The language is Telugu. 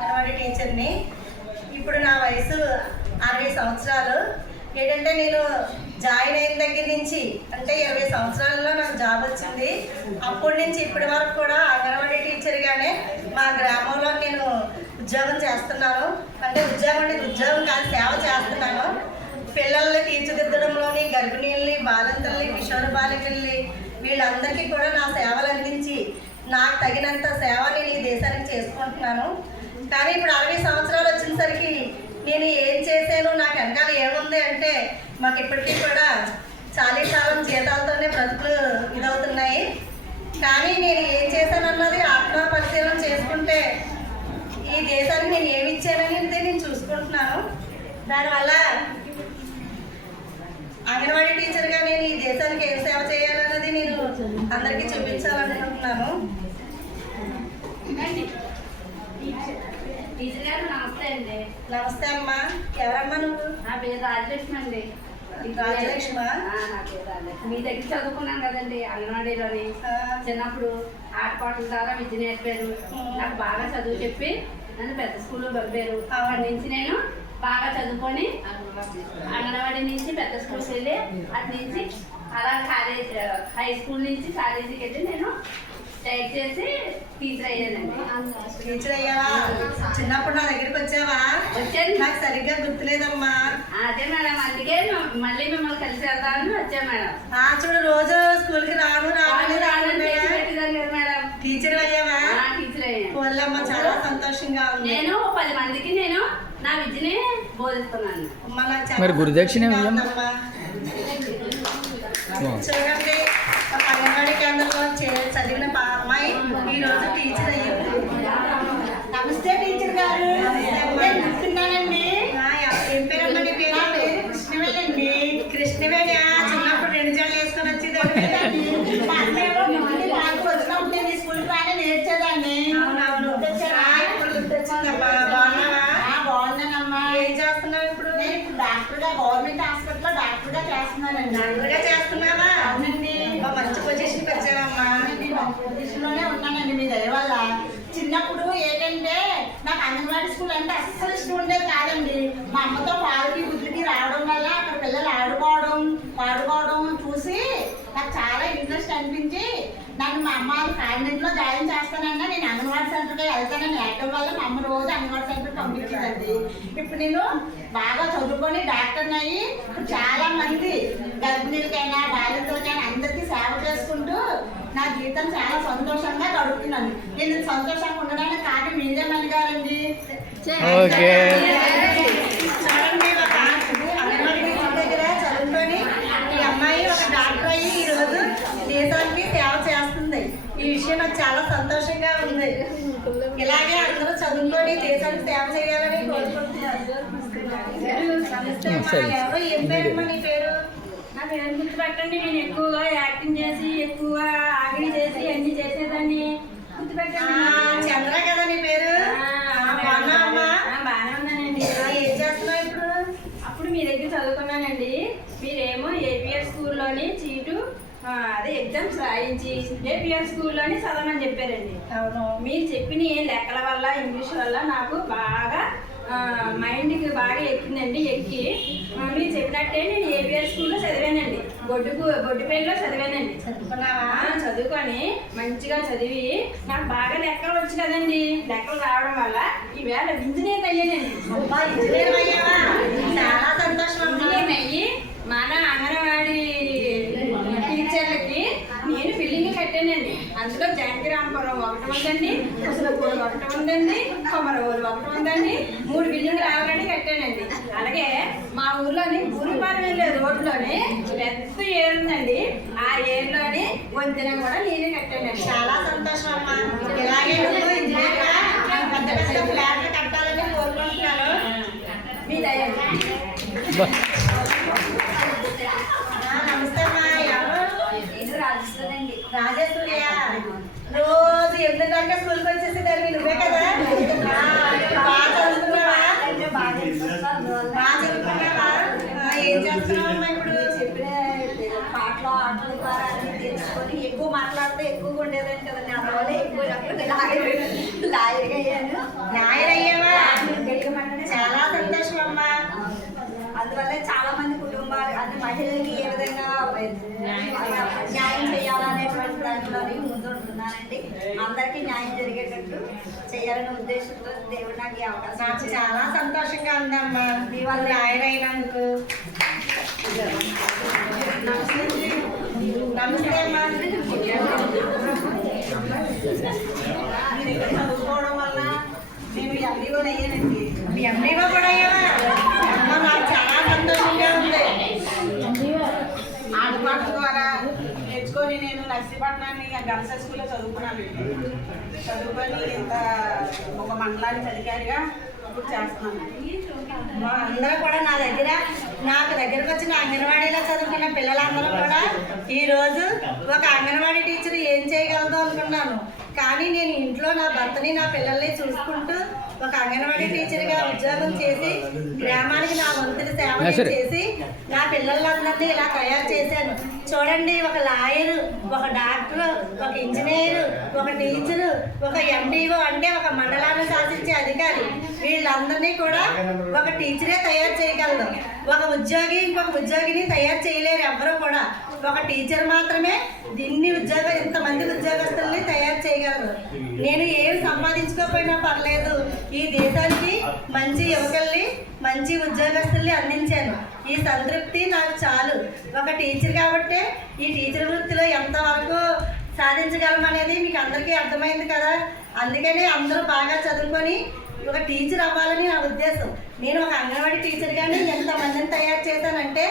అంగన్వాడీ టీచర్ని. ఇప్పుడు నా వయసు 60 సంవత్సరాలు. ఏంటంటే నేను జాయిన్ అయిన దగ్గర నుంచి అంటే 20 సంవత్సరాలలో నాకు జాబ్ వచ్చింది. అప్పటి నుంచి ఇప్పటి వరకు కూడా అంగన్వాడీ టీచర్గానే మా గ్రామంలో నేను ఉద్యోగం చేస్తున్నాను. అంటే ఉద్యోగం కాదు, సేవ చేస్తున్నాను. పిల్లల్ని తీర్చిదిద్దడంలోని గర్భిణీల్ని, బాలింతల్ని, కిషోర బాలికల్ని వీళ్ళందరికీ కూడా నా సేవలు అందించి నాకు తగినంత సేవ నేను ఈ దేశానికి చేసుకుంటున్నాను. కానీ ఇప్పుడు 60 సంవత్సరాలు వచ్చేసరికి నేను ఏం చేశాను, నాకు వెనకాల ఏముంది అంటే మాకు ఇప్పటికీ కూడా చాలీసాలం జీతాలతోనే బ్రతుకులు ఇదవుతున్నాయి. కానీ నేను ఏం చేశానన్నది ఆత్మ పరిశీలన చేసుకుంటే ఈ దేశానికి నేను ఏమి ఇచ్చానని నేను చూసుకుంటున్నాను. దానివల్ల అంగన్వాడీ టీచర్గా నేను ఈ దేశానికి ఏం సేవ చేయాలన్నది నేను అందరికీ చూపించాలనుకుంటున్నాను. టీచర్ గారు నమస్తే అండి. నమస్తే అమ్మా. ఎవరమ్మా నువ్వు? నా పేరు రాజలక్ష్మి అండి. రాజలక్ష్మి. నా పేరు రాజలక్ష్మి. మీ దగ్గర చదువుకున్నాను కదండి అంగన్వాడీలోని. చిన్నప్పుడు ఆటపాటల ద్వారా విద్య నేర్పారు. నాకు బాగా చదువు చెప్పి నన్ను పెద్ద స్కూల్లో పంపారు. అక్కడి నుంచి నేను బాగా చదువుకొని అంగన్వాడీ నుంచి పెద్ద స్కూల్కి వెళ్ళి అటు నుంచి అలా కాలేజ్ హై స్కూల్ నుంచి కాలేజీకి వెళ్ళి నేను స్టైట్ చేసి టీచర్ అయ్యానండి. టీచర్ అయ్యావా? చిన్నప్పుడు నా దగ్గరికి వచ్చావా? వచ్చాను. నాకు సరిగ్గా గుర్తులేదమ్మా. అదే మేడం, అందుకే మళ్ళీ మిమ్మల్ని కలిసి వెళ్తామని వచ్చా మేడం. చూడు రోజు స్కూల్కి రాను మేడం. టీచర్ అయ్యావా? టీచర్ అయ్యాను. వాళ్ళమ్మ చాలా సంతోషంగా ఉంది. నేను 10 మందికి నేను నా విద్యని బోధిస్తున్నాను. మరి గురుదక్షిణ చూడండి, అంగన్వాడీ కేంద్రంలో చదివిన అమ్మాయి ఈ రోజు టీచర్ అయ్యింది. నమస్తే టీచర్ గారు. గుర్తున్నానండి. ఏం పేరమ్మా నీ పేరు? కృష్ణవేణండి. కృష్ణవేణి. చిన్నప్పుడు 2 జడలు వేసుకొని వచ్చేదాన్ని. వచ్చినప్పుడు నీ స్కూల్కి రానే నేర్చేదాన్ని. అవునవును. గుర్తొచ్చిందమ్మా. బాగున్నావా? బాగున్నానమ్మా. ఏం చేస్తున్నావు ఇప్పుడు? నేను ఇప్పుడు డాక్టర్గా గవర్నమెంట్ హాస్పిటల్లో డాక్టర్గా చేస్తున్నానండి. డాక్టర్గా చేస్తున్నావా? అవునండి. మంచి పొజిషన్కి వచ్చావమ్మా. నేను మంచి పొజిషన్లోనే ఉన్నానండి మీ దయ వల్ల. చిన్నప్పుడు ఏంటంటే నాకు అంగన్వాడీ స్కూల్ అంటే అస్సలు ఇష్టం ఉండేది కాదండి. మా అమ్మతో పాలకి గుడ్లకి రావడం వల్ల అక్కడ పిల్లలు ఆడుకోవడం పాడుకోవడం చూసి నాకు చాలా ఇంట్రెస్ట్ అనిపించి నన్ను మా అమ్మ కాన్వెంట్లో జాయిన్ చేస్తానన్నా నేను అంగన్వాడీ సెంటర్కి వెళ్తానని వెళ్ళడం వల్ల మా అమ్మ రోజు అంగన్వాడీ సెంటర్కి పంపించిందండి. ఇప్పుడు నేను బాగా చదువుకొని డాక్టర్ని అయ్యి చాలా మంది గర్భిణీలకైనా బాలింతలకైనా అందరికీ సేవ చేసుకుంటూ నా జీవితం చాలా సంతోషంగా గడుపుతున్నాను. నేను సంతోషంగా ఉండడానికి కారణం మీరేమని గారండి. దగ్గర చదువుకొని ఈ అమ్మాయి ఒక డాక్టర్ అయ్యి ఈరోజు దేశానికి సేవ చేస్తుంది. ఈ విషయం నాకు చాలా సంతోషంగా ఉంది. ఇలాగే అందరూ చదువుకొని దేశానికి సేవ చేయాలని కోరుకుంటున్నాను. ఎవరో ఏం పేరమ్మా నీ పేరు? నా పేరు గుర్తుపెట్టండి. నేను ఎక్కువగా యాక్టింగ్ చేసి ఎక్కువగా ఆగిరి చేసి అన్ని చేసేదాన్ని. గుర్తుపెట్టండి. చంద్ర కదా నీ పేరు? బాగున్నావమ్మా? బాగానే ఉన్నానండి. ఏం చేస్తున్నావు ఇప్పుడు? అప్పుడు మీ దగ్గర చదువుకున్నానండి. మీరేమో ఏపీఆర్ స్కూల్లోని సీటు అదే ఎగ్జామ్స్ రాయించి ఏపీఆర్ స్కూల్లోని చదవమని చెప్పారండి. అవును. మీరు చెప్పిన లెక్కల వల్ల ఇంగ్లీష్ వల్ల నాకు బాగా మైండ్కి బాగా ఎక్కిందండి. ఎక్కి మీరు చెప్పినట్టే నేను ఏపీఆర్ స్కూల్లో చదివానండి. బొడ్డుపేటలో చదివానండి. చదువుకొని మంచిగా చదివి నాకు బాగా లెక్కలు వచ్చు కదండి. లెక్కలు రావడం వల్ల ఈవేళ ఇంజనీర్ అయ్యానండి. ఇంజనీర్ అయ్యావా? చాలా సంతోషం. ఇంజనీర్ అయ్యి మన అంగన్వాడీ టీచర్లకి నేను బిల్డింగ్ కట్టానండి. అందులో జానకిరామపురం ఒకటి ఉందండి, కుసలపూడి ఒకటి ఉందండి, కొమరవూరు ఒకటి ఉందండి. 3 బిల్డింగ్లు ఆల్రెడీ కట్టానండి. అలాగే మా ఊర్లోని ఊరిపాలెం వెళ్ళే రోడ్లోని పెద్ద ఏరు ఉందండి. ఆ ఏరులోని వంతెన కూడా నేనే కట్టానండి. చాలా సంతోషం అమ్మా. ఇలాగే నువ్వు ఇంజనీర్గా పెద్ద పెద్ద ఫ్లాట్లు కట్టాలని కోరుకుంటున్నాను. మీ దయ. నమస్తే అమ్మా. ఎవరు? నేను రాజేశ్వరండి. రాజేశ్వరియా? రోజు 8 గంటల స్కూల్కి వచ్చేసేదాన్ని నువ్వే కదా? బాగా చదువుతున్నావా? బాగా చదువుతున్నావా? ఏం చేస్తున్నావమ్మా ఇప్పుడు? చెప్పిన పాటలు ఆటల ద్వారా అన్ని తెలుసుకొని ఎక్కువ మాట్లాడితే ఎక్కువగా ఉండేదని కదండి. అందువల్ల ఎక్కువ లాయర్ అయ్యాను. లాయర్ అయ్యావా? చాలా సంతోషం అమ్మా. అందువల్ల చాలా మంది కుటుంబాలు అన్ని మహిళలకి ఏ విధంగా న్యాయం చేయాలనేటువంటి దాంట్లోని ముందుంటున్నానండి. అందరికీ న్యాయం జరిగేటట్టు చేయాలనే ఉద్దేశంతో దేవుడు నాకు ఈ అవకాశం నాకు ఇచ్చారు. చాలా సంతోషంగా ఉందమ్మా మీ వల్ల ఆయన అయినందుకు. నమస్తే అమ్మా. మీ దగ్గర చదువుకోవడం వల్ల నేను ఎంబీఓ అయ్యానండి. మీ ఎంబీఓ కూడా అయ్యావా? అమ్మ, నాకు చాలా సంతోషంగా ఉంది. ఆటపాట ద్వారా నేర్చుకొని నేను నర్సీపట్నాన్ని గర్ల్స్ హై స్కూల్లో చదువుకున్నాను. చదువుకొని ఇంత ఒక మండలానికి అధికారిగా ఇప్పుడు చేస్తున్నాను. మా అందరూ కూడా నాకు దగ్గరకు వచ్చిన అంగన్వాడీలో చదువుకున్న పిల్లలందరూ కూడా ఈరోజు ఒక అంగన్వాడీ టీచర్ ఏం చేయగలదు అనుకున్నాను. కానీ నేను ఇంట్లో నా భర్తని నా పిల్లల్ని చూసుకుంటూ ఒక అంగన్వాడీ టీచర్గా ఉద్యోగం చేసి గ్రామానికి నా వంతుని సేవ చేసి నా పిల్లలందరినీ ఇలా తయారు చేశాను. చూడండి, ఒక లాయరు, ఒక డాక్టరు, ఒక ఇంజనీరు, ఒక టీచరు, ఒక ఎండిఓ అంటే ఒక మండలాన్ని శాసించే అధికారి, వీళ్ళందరినీ కూడా ఒక టీచరే తయారు చేయగలదు. ఒక ఉద్యోగి ఇంకొక ఉద్యోగిని తయారు చేయలేరు ఎవ్వరూ కూడా. ఒక టీచర్ మాత్రమే ఇంతమంది ఉద్యోగస్తుల్ని తయారు చేయగలరు. నేను ఏమి సంపాదించుకోకపోయినా పర్లేదు, ఈ దేశానికి మంచి యువకుల్ని మంచి ఉద్యోగస్తుల్ని అందించాను. ఈ సంతృప్తి నాకు చాలు. ఒక టీచర్ కాబట్టి ఈ టీచర్ వృత్తిలో ఎంతవరకు సాధించగలం అనేది మీకు అందరికీ అర్థమైంది కదా. అందుకనే అందరూ బాగా చదువుకొని ఒక టీచర్ అవ్వాలని నా ఉద్దేశం. నేను ఒక అంగన్వాడీ టీచర్గానే ఎంతమందిని తయారు చేశానంటే